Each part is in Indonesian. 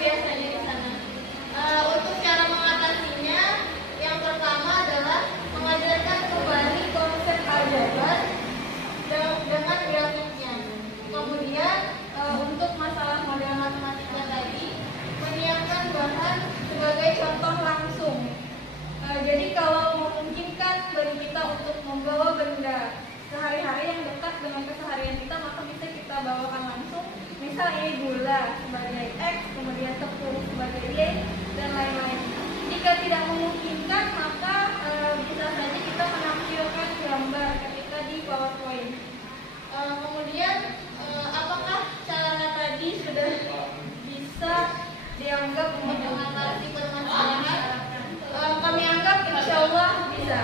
biasanya di sana. Untuk cara mengatasinya, yang pertama adalah mengajarkan kembali konsep aljabar dengan grafiknya. Kemudian untuk masalah model matematika tadi, menyiapkan bahan sebagai contoh langsung. Jadi kalau memungkinkan bagi kita untuk membawa benda sehari-hari yang dekat dengan keseharian kita, maka bisa kita bawakan langsung. Misal ini gula sebagai X, kemudian tepung sebagai Y, dan lain-lain. Jika tidak memungkinkan, maka bisa saja kita menampilkan gambar ketika di PowerPoint. Kemudian apakah cara tadi sudah bisa dianggap untuk mengatasi permasalahan? Kami anggap insya Allah bisa.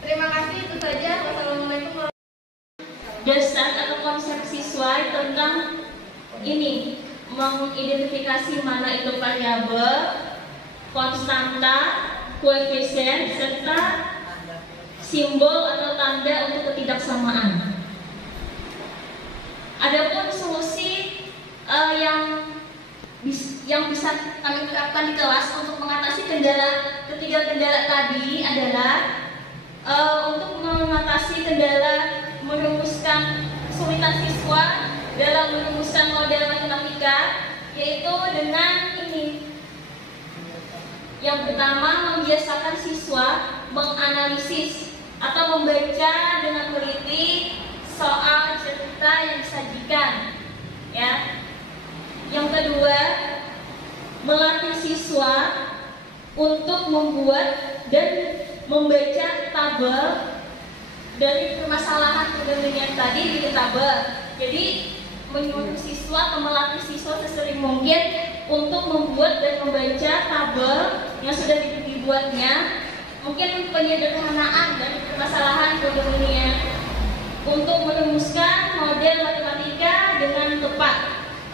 Terima kasih, itu saja. Wassalamualaikum. Dasar atau konsep siswa tentang ini mengidentifikasi mana itu variabel, konstanta, koefisien, serta simbol atau tanda untuk ketidaksamaan. Adapun solusi yang bisa kami terapkan di kelas untuk mengatasi ketiga kendala tadi adalah untuk mengatasi kendala merumuskan kesulitan siswa dalam merumuskan model matematika, yaitu dengan ini. Yang pertama, membiasakan siswa menganalisis atau membaca dengan teliti soal cerita yang disajikan, ya. Yang kedua, melatih siswa untuk membuat dan membaca tabel dari permasalahan kegentingan tadi di tabel. Jadi menyuruh siswa atau melatih siswa sesering mungkin untuk membuat dan membaca tabel yang sudah dibuatnya, mungkin penyederhanaan dari permasalahan kegentingan untuk merumuskan model matematika dengan tepat,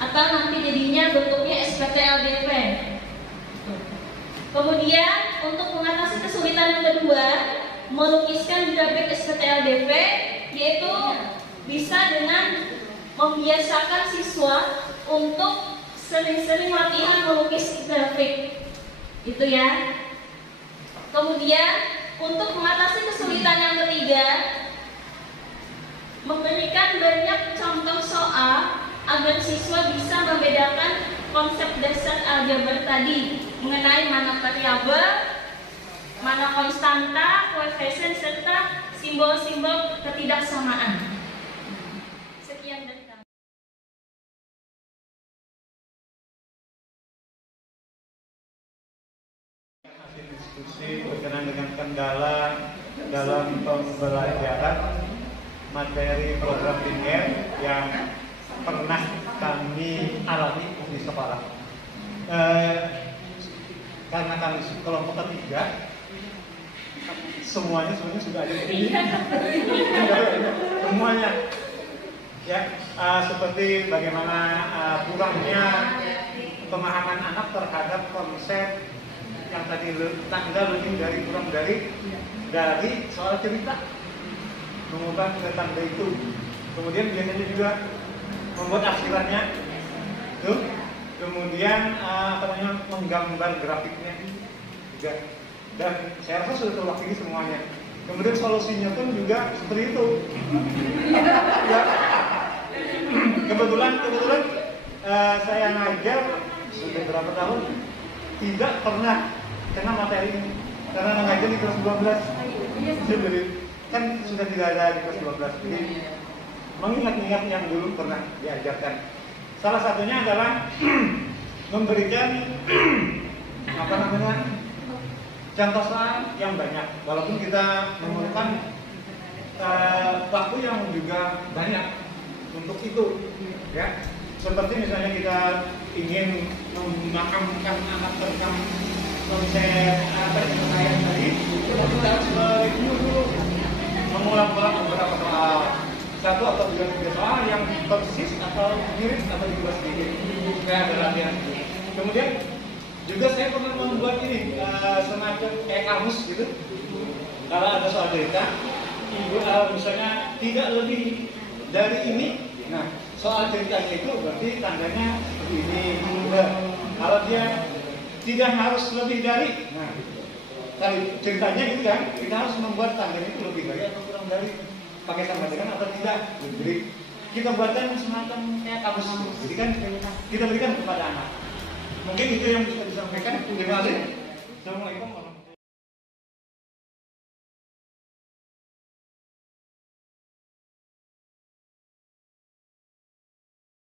atau nanti jadinya bentuknya SPTLDP. Kemudian untuk mengatasi kesulitan yang kedua, melukiskan grafik SPTLDP, yaitu bisa dengan membiasakan siswa untuk sering-sering latihan melukis grafik, itu ya. Kemudian untuk mengatasi kesulitan yang ketiga, memberikan banyak contoh soal agar siswa bisa membedakan konsep dasar aljabar tadi mengenai mana variabel, mana konstanta, koefisien, serta simbol-simbol ketidaksamaan. Sekian dari kami. Hasil diskusi berkenaan dengan kendala dalam pembelajaran materi program linear yang pernah kami alami di sekolah. Karena kami kelompok ketiga, semuanya sebenarnya sudah ada di sini. Semuanya, ya, seperti bagaimana kurangnya pemahaman anak terhadap konsep yang tadi tanda lebih dari kurang dari soal cerita, mengubah ke tanda itu. Kemudian biasanya juga membuat arsirannya, tuh. Kemudian menggambar grafiknya juga. Dan saya rasa sudah terwakili semuanya. Kemudian solusinya pun juga seperti itu. Ya. Kebetulan saya ngajar sudah berapa tahun tidak pernah kena materi ini karena mengajar di kelas 12. Kan sudah tidak ada di kelas 12. Jadi mengingat-ingat yang dulu pernah diajarkan. Salah satunya adalah memberikan contoh soal yang banyak, walaupun kita memerlukan waktu yang juga banyak untuk itu, ya. Seperti misalnya kita ingin memahamkan anak tentang konsep percakapan tadi, kita harus mereview dulu, mengulang-ulang beberapa soal, satu atau dua soal yang persis atau mirip atau juga sedikit, kayak ada latihan. Kemudian juga saya pernah membuat ini semacam kayak kamus gitu. Kalau ada soal cerita, misalnya tidak lebih dari ini, nah soal ceritanya itu berarti tandanya seperti ini. tidak harus lebih dari. Nah, kalau ceritanya gitu kan, kita harus membuat tandanya itu lebih dari atau kurang dari, pakai sama dengan atau tidak. Jadi kita buatkan semacam kayak kamus. Jadi kan kita berikan kepada anak. Mungkin itu yang bisa disampaikan. Terima kasih. Assalamualaikum warahmatullahi wabarakatuh.